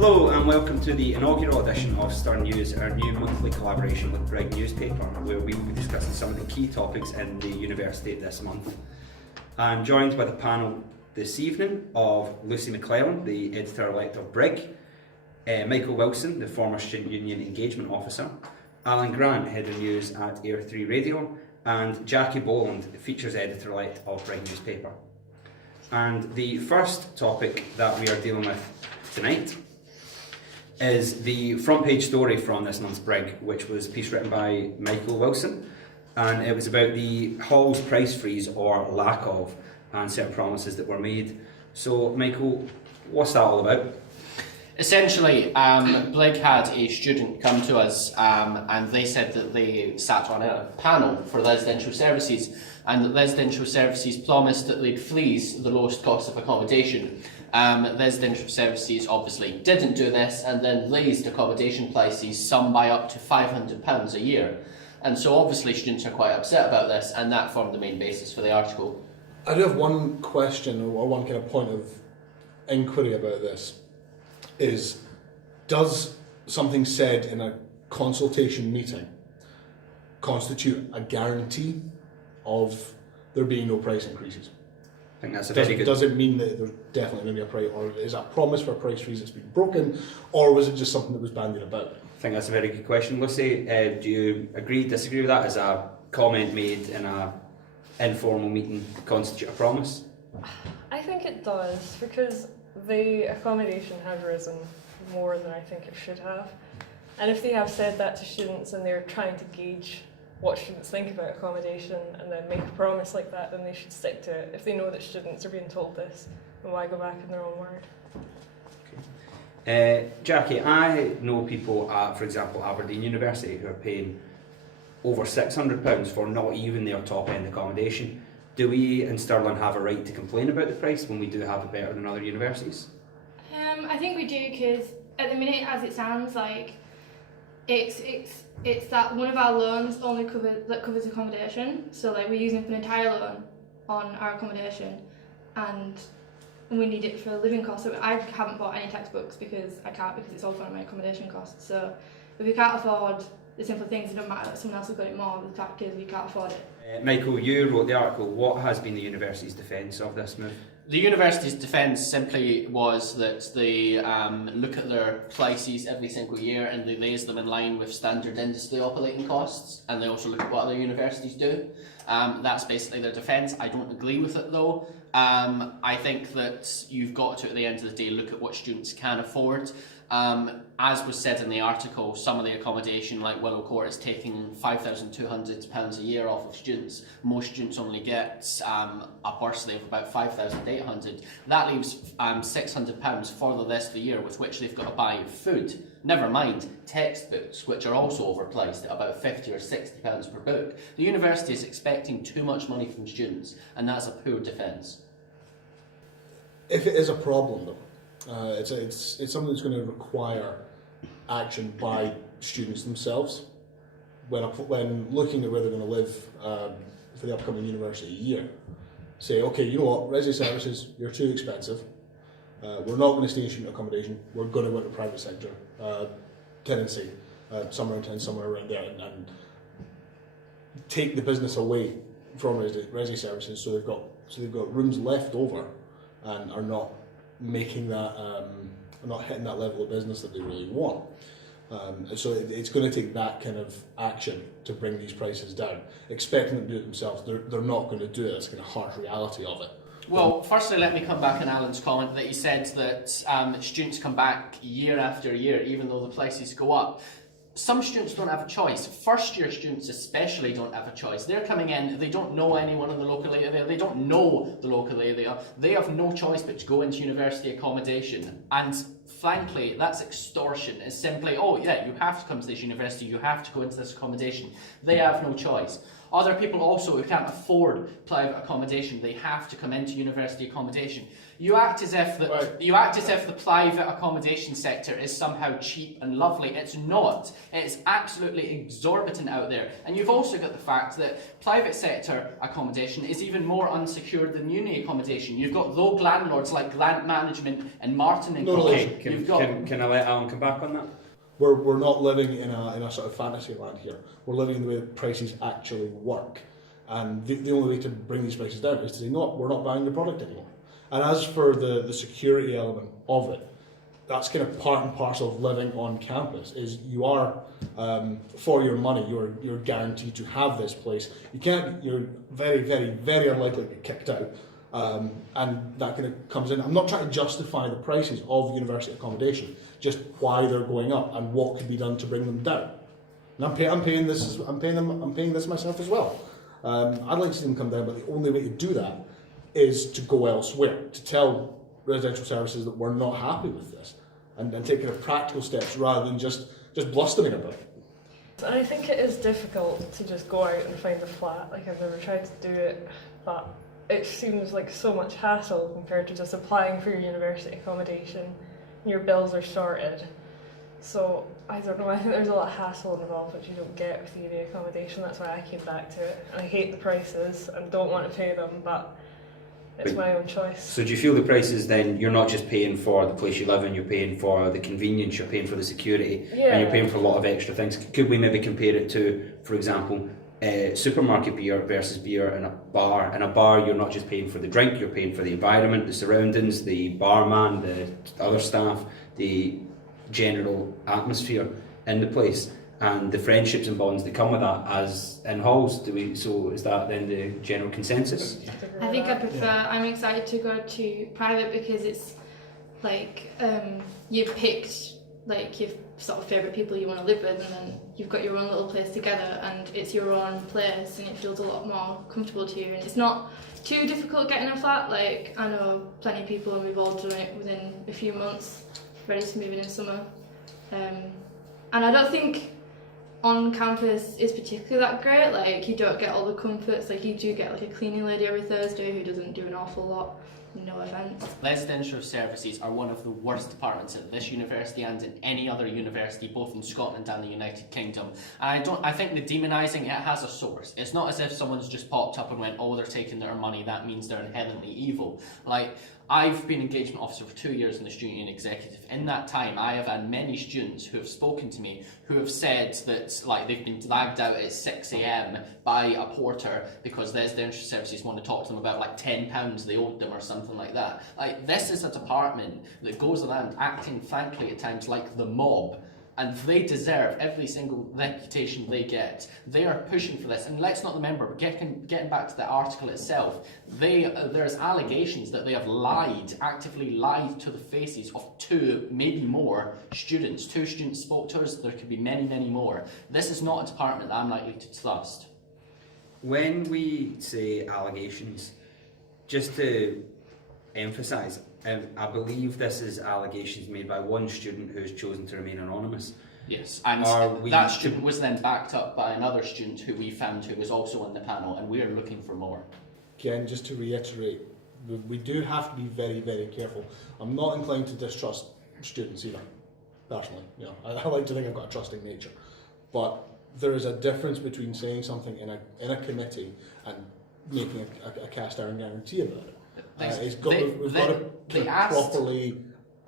Hello and welcome to the inaugural edition of StirNews, our new monthly collaboration with Brig newspaper, where we will be discussing some of the key topics in the university this month. I'm joined by the panel this evening of Lucy McLellan, the editor-elect of Brig, Michael Wilson, the former Student Union Engagement Officer, Alan Grant, Head of News at AirTV Radio, and Jackie Boland, the Features Editor-elect of Brig newspaper. And the first topic that we are dealing with tonight is the front page story from this month's Brig, which was a piece written by Michael Wilson, and it was about the Hall's price freeze or lack of, and certain promises that were made. So Michael, what's that all about? Essentially, Brig had a student come to us and they said that they sat on a panel for residential services, and that residential services promised that they'd freeze the lowest cost of accommodation. Residential services obviously didn't do this and then raised accommodation prices, some by up to £500 a year. And so obviously students are quite upset about this, and that formed the main basis for the article. I do have one question or one kind of point of inquiry about this. Does something said in a consultation meeting constitute a guarantee of there being no price increases? I think that's a very good... Does it mean that there's definitely going to be a price, or is that promise for a price freeze that's been broken, or was it just something that was bandied about? I think that's a very good question. Lucy, do you agree, disagree with that? As a comment made in an informal meeting constitute a promise? I think it does, because the accommodation has risen more than I think it should have. And if they have said that to students and they're trying to gauge what students think about accommodation and then make a promise like that, then they should stick to it. If they know that students are being told this, then why go back in their own word? Okay. Jackie, I know people at, for example, Aberdeen University who are paying over £600 for not even their top end accommodation. Do we in Stirling have a right to complain about the price when we do have it better than other universities? I think we do, because at the minute, as it sounds like, it's that one of our loans only covers accommodation. So like we're using an entire loan on our accommodation, and we need it for living costs. So I haven't bought any textbooks because I can't, because it's all for my accommodation costs. So if we can't afford the simple things, it doesn't matter that someone else has got it more. The fact is we can't afford it. Michael, you wrote the article. What has been the university's defence of this move? The university's defence simply was that they look at their prices every single year and they raise them in line with standard industry operating costs, and they also look at what other universities do. That's basically their defence. I don't agree with it though. I think that you've got to, at the end of the day, look at what students can afford. As was said in the article, some of the accommodation, like Willow Court, is taking £5,200 a year off of students. Most students only get a bursary of about £5,800. That leaves £600 for the rest of the year, with which they've got to buy food. Never mind textbooks, which are also overpriced at about £50 or £60 per book. The university is expecting too much money from students, and that's a poor defence. If it is a problem, though, it's something that's going to require action by students themselves when looking at where they're going to live for the upcoming university year. Say, okay, you know what, resi services, you're too expensive. We're not going to stay in student accommodation. We're going to go into private sector tenancy, somewhere in town, somewhere around there, and take the business away from resi services, so they've got rooms left over and are not making that, not hitting that level of business that they really want. So it's going to take that kind of action to bring these prices down. Expecting them to do it themselves, they're not going to do it. It's kind of harsh reality of it. Well, firstly, let me come back on Alan's comment that he said that students come back year after year, even though the prices go up. Some students don't have a choice. First year students especially don't have a choice. They're coming in, they don't know anyone in the local area, they don't know the local area, they have no choice but to go into university accommodation. And frankly, that's extortion. It's simply, oh yeah, you have to come to this university, you have to go into this accommodation. They have no choice. Other people also who can't afford private accommodation, they have to come into university accommodation. You act as if the private accommodation sector is somehow cheap and lovely. It's not. It's absolutely exorbitant out there. And you've also got the fact that private sector accommodation is even more unsecured than uni accommodation. You've got rogue landlords like Grant Management and Martin and Co. Can I let Alan come back on that? We're not living in a sort of fantasy land here. We're living in the way that prices actually work. And the only way to bring these prices down is to say, no, we're not buying the product anymore. And as for the security element of it, that's kind of part and parcel of living on campus, is you are, for your money, you're guaranteed to have this place. You're very, very, very unlikely to get kicked out. And that kind of comes in. I'm not trying to justify the prices of university accommodation, just why they're going up and what could be done to bring them down. And I'm paying this myself as well. I'd like to see them come down, but the only way to do that is to go elsewhere, to tell residential services that we're not happy with this, and take kind of practical steps rather than just blustering about it. And I think it is difficult to just go out and find a flat. Like, I've never tried to do it, but it seems like so much hassle compared to just applying for your university accommodation. Your bills are sorted. So, I don't know, I think there's a lot of hassle involved which you don't get with uni accommodation. That's why I came back to it. And I hate the prices and don't want to pay them, but it's my own choice. So do you feel the prices then, you're not just paying for the place you live in, you're paying for the convenience, you're paying for the security, and you're paying for a lot of extra things. Could we maybe compare it to, for example, supermarket beer versus beer in a bar? In a bar, you're not just paying for the drink, you're paying for the environment, the surroundings, the barman, the other staff, the general atmosphere in the place, and the friendships and bonds that come with that, as in halls. So is that then the general consensus? I think I prefer. I'm excited to go to private because it's like you've picked like your sort of favourite people you want to live with, and then you've got your own little place together, and it's your own place, and it feels a lot more comfortable to you, and it's not too difficult getting a flat. Like, I know plenty of people, and we've all done it within a few months, ready to move in summer. And I don't think on campus is particularly that great. Like, you don't get all the comforts. Like, you do get like a cleaning lady every Thursday who doesn't do an awful lot. No offence. Residential services are one of the worst departments at this university and in any other university, both in Scotland and the United Kingdom. And I think the demonising it has a source. It's not as if someone's just popped up and went, oh, they're taking their money, that means they're inherently evil. Like, I've been engagement officer for 2 years in the student union executive. In that time, I have had many students who have spoken to me who have said that, like, they've been dragged out at 6 a.m. by a porter because residential services want to talk to them about like £10 they owed them or something like that. Like, this is a department that goes around acting, frankly, at times like the mob. And they deserve every single reputation they get. They are pushing for this. And let's not remember, getting back to the article itself, there's allegations that they have actively lied to the faces of 2, maybe more, students. 2 students spoke to us, there could be many, many more. This is not a department that I'm likely to trust. When we say allegations, just to emphasise, I believe this is allegations made by one student who has chosen to remain anonymous. Yes, and that student was then backed up by another student who we found who was also on the panel, and we are looking for more. Again, just to reiterate, we do have to be very, very careful. I'm not inclined to distrust students either, personally. You know, I like to think I've got a trusting nature, but there is a difference between saying something in a committee and making a cast iron guarantee about it. We've got to properly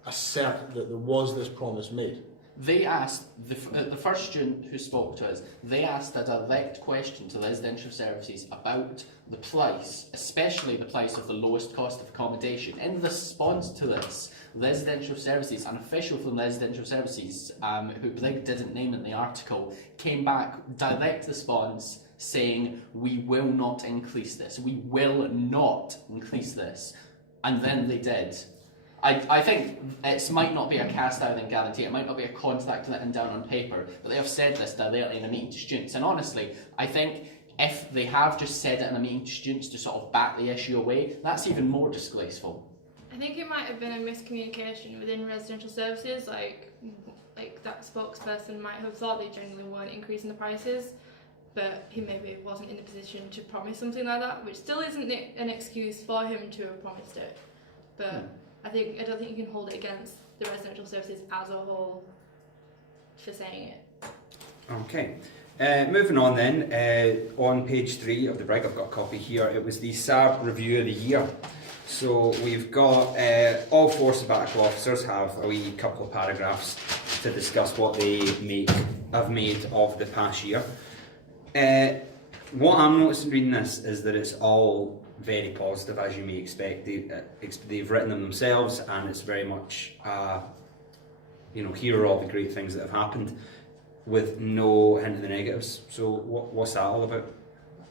assert that there was this promise made. They asked, the first student who spoke to us, they asked a direct question to residential services about the price, especially the price of the lowest cost of accommodation. In response to this, residential services, an official from residential services, who Brig didn't name in the article, came back, direct response, saying, we will not increase this. We will not increase this. And then they did. I think it might not be a cast iron guarantee, it might not be a contract written down on paper, but they have said this directly in a meeting to students. And honestly, I think if they have just said it in a meeting to students to sort of bat the issue away, that's even more disgraceful. I think it might have been a miscommunication within residential services, like that spokesperson might have thought they genuinely weren't increasing the prices, but he maybe wasn't in a position to promise something like that, which still isn't an excuse for him to have promised it. But I don't think you can hold it against the residential services as a whole for saying it. Okay. Moving on then, on page 3 of the Brig, I've got a copy here, it was the SAB review of the year. So we've got all 4 sabbatical officers have a wee couple of paragraphs to discuss what they have made of the past year. What I'm noticing reading this is that it's all very positive, as you may expect. They've written them themselves, and it's very much, here are all the great things that have happened, with no hint of the negatives. So what's that all about?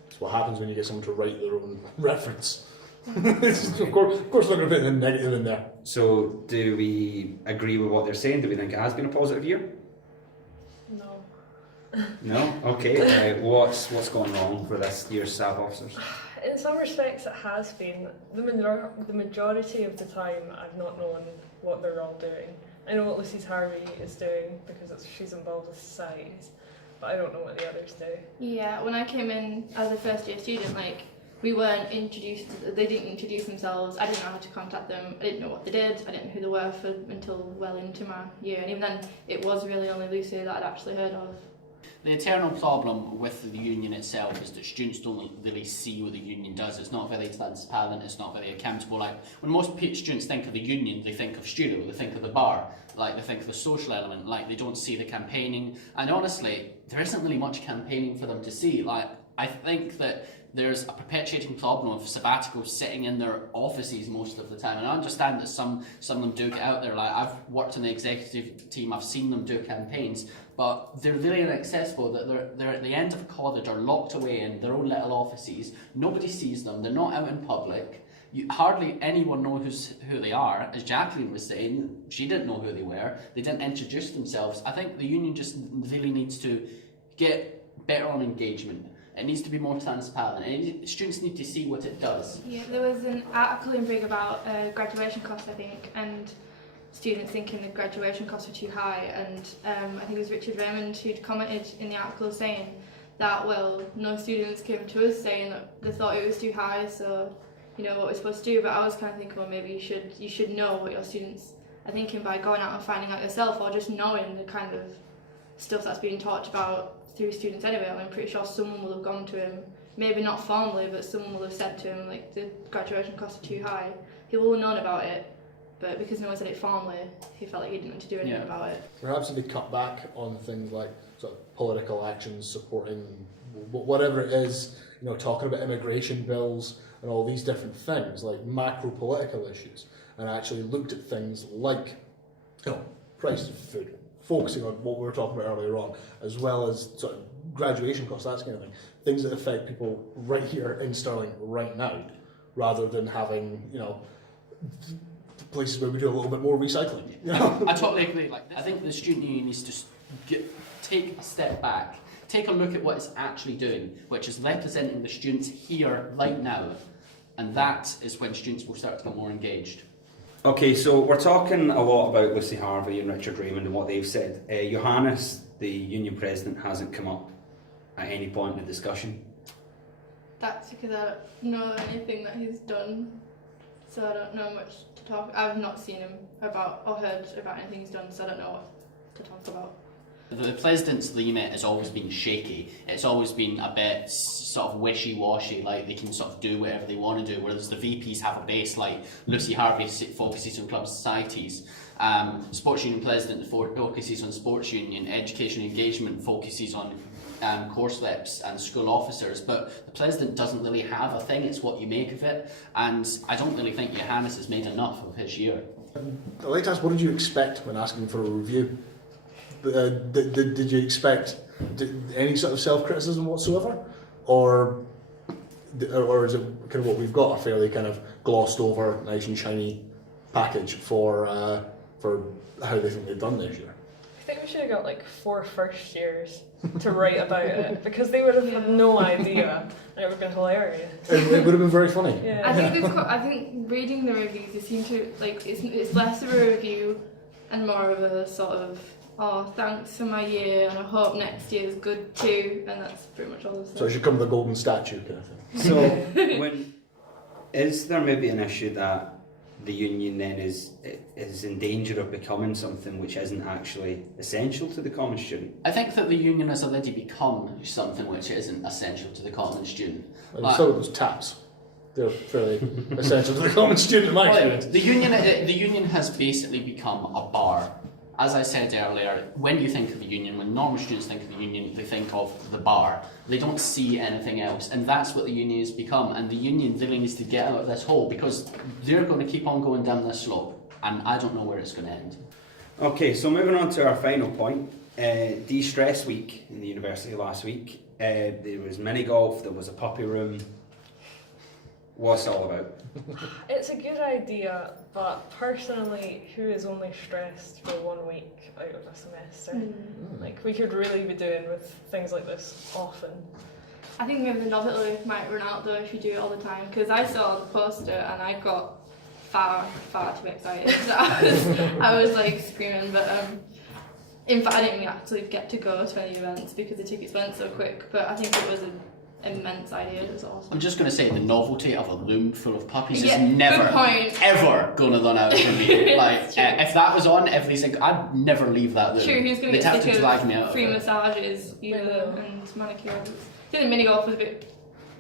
It's what happens when you get someone to write their own reference. of course they're going to put a negative in there. So do we agree with what they're saying? Do we think it has been a positive year? No. No? Okay. What's gone wrong for this year's SAB officers? In some respects it has been. The majority of the time I've not known what they're all doing. I know what Lucy's Harvey is doing because she's involved with societies, but I don't know what the others do. Yeah, when I came in as a first year student, we weren't introduced, they didn't introduce themselves, I didn't know how to contact them, I didn't know what they did, I didn't know who they were until well into my year, and even then it was really only Lucy that I'd actually heard of. The eternal problem with the union itself is that students don't really see what the union does. It's not very transparent, it's not very accountable. When most students think of the union, they think of studio, they think of the bar, they think of the social element, they don't see the campaigning. And honestly, there isn't really much campaigning for them to see. I think that there's a perpetuating problem of sabbaticals sitting in their offices most of the time, and I understand that some of them do get out there. I've worked in the executive team, I've seen them do campaigns, but they're really inaccessible. That they're at the end of a corridor, locked away in their own little offices. Nobody sees them. They're not out in public. Hardly anyone knows who they are. As Jacqueline was saying, she didn't know who they were. They didn't introduce themselves. I think the union just really needs to get better on engagement. It needs to be more transparent. Students need to see what it does. Yeah, there was an article in Brig about graduation costs, I think, and students thinking the graduation costs were too high, and I think it was Richard Raymond who'd commented in the article saying that, well, no students came to us saying that they thought it was too high, so what we're supposed to do. But I was kind of thinking, well, maybe you should know what your students are thinking by going out and finding out yourself, or just knowing the kind of stuff that's being talked about through students anyway. I'm pretty sure someone will have gone to him, maybe not formally, but someone will have said to him, the graduation costs are too high. He will have known about it, but because no one said it formally, he felt like he didn't want to do anything about it. Perhaps if they cut back on things like sort of political actions, supporting whatever it is, talking about immigration bills and all these different things, like macro political issues, and actually looked at things like, price of food, focusing on what we were talking about earlier on, as well as sort of graduation costs, that kind of thing, things that affect people right here in Stirling right now, rather than having, places where we do a little bit more recycling. I totally agree. I think the student union needs to take a step back, take a look at what it's actually doing, which is representing the students here right now, and that is when students will start to get more engaged. Okay, so we're talking a lot about Lucy Harvey and Richard Raymond and what they've said. Johannes, the union president, hasn't come up at any point in the discussion. That's because I don't know anything that he's done, so I don't know much to talk. I've not seen him about or heard about anything he's done, so I don't know what to talk about. The president's remit has always been shaky. It's always been a bit sort of wishy-washy, they can sort of do whatever they want to do, whereas the VPs have a base, Lucy Harvey focuses on club societies, sports union president focuses on sports union, education engagement focuses on course reps and school officers, but the president doesn't really have a thing. It's what you make of it, and I don't really think Johannes has made enough of his year. I'd like to ask, what did you expect when asking for a review? Did you expect any sort of self-criticism whatsoever, or is it kind of what we've got, a fairly kind of glossed over, nice and shiny package for how they think they've done this year? I think we should have got 4 first years to write about it, because they would have had no idea, and it would have been hilarious. It would have been very funny. Yeah. I think reading the reviews, it seemed to it's less of a review and more of a sort of oh, thanks for my year, and I hope next year is good too, and that's pretty much all I've said. So it should come with a golden statue kind of thing. So, is there maybe an issue that the union then is in danger of becoming something which isn't actually essential to the common student? I think that the union has already become something which isn't essential to the common student. And you saw those taps. They're fairly essential to the common student in my experience. The union has basically become a bar. As I said earlier, when you think of the union, when normal students think of the union, they think of the bar. They don't see anything else, and that's what the union has become. And the union really needs to get out of this hole, because they're going to keep on going down this slope, and I don't know where it's going to end. Okay, so moving on to our final point, de-stress week in the university last week. There was mini golf, there was a puppy room. What's it all about? It's a good idea, but personally, who is only stressed for 1 week out of a semester? Like, we could really be doing with things like this often. I think maybe the novelty might run out though if you do it all the time, because I saw the poster and I got far too excited. So I was like screaming, but in fact I didn't actually get to go to any events because the tickets went so quick, but I think it was an immense idea. It was awesome. I'm just going to say the novelty of a room full of puppies Yeah, is never, good point. ever going to run out for me. Like, It's true. if that was on every single, I'd never leave that room. Sure, who's going to They'd get have to sick drive me of out free of it. massages, you know, and manicures? I think the mini golf was a bit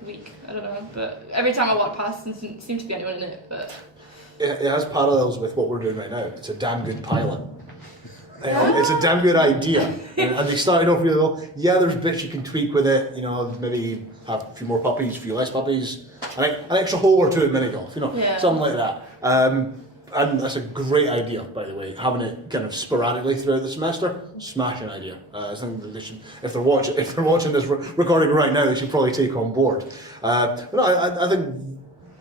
weak, I don't know, but every time I walk past there didn't seem to be anyone in it, but... It has parallels with what we're doing right now. It's a damn good pilot. It's a damn good idea. And they started off really well. Yeah, there's bits you can tweak with it, you know, maybe have a few more puppies, a few less puppies, an extra hole or two at mini golf, you know, Yeah. something like that. And that's a great idea, by the way. Having it kind of sporadically throughout the semester, smashing idea. I think that they should, if they're watching this recording right now, they should probably take on board. But no, I think,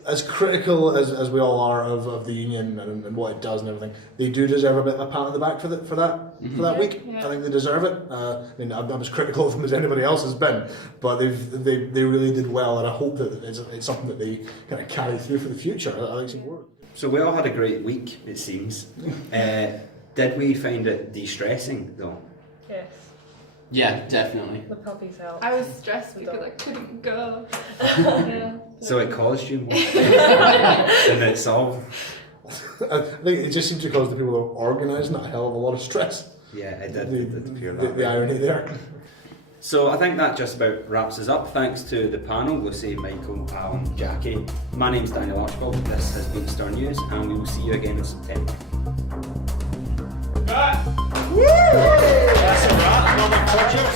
as critical as we all are of the union and what it does and everything, they do deserve a bit of a pat on the back for that week. Yeah. I think they deserve it. I mean, I'm as critical of them as anybody else has been, but they really did well, and I hope that it's something that they kind of carry through for the future. I think it's important. So we all had a great week, it seems. Did we find it de-stressing though? Yes, Yeah, definitely. the puppies help. I was stressed because I couldn't go. Yeah. So it caused you more than it solved? I think it just seems to cause the people who are organising a hell of a lot of stress. Yeah, it did appear that The way. irony there. So I think that just about wraps us up. Thanks to the panel, Lucy, Michael, Alan, Jackie. My name's Daniel Archibald. This has been StirNews, and we will see you again in September. That's a wrap. Another project.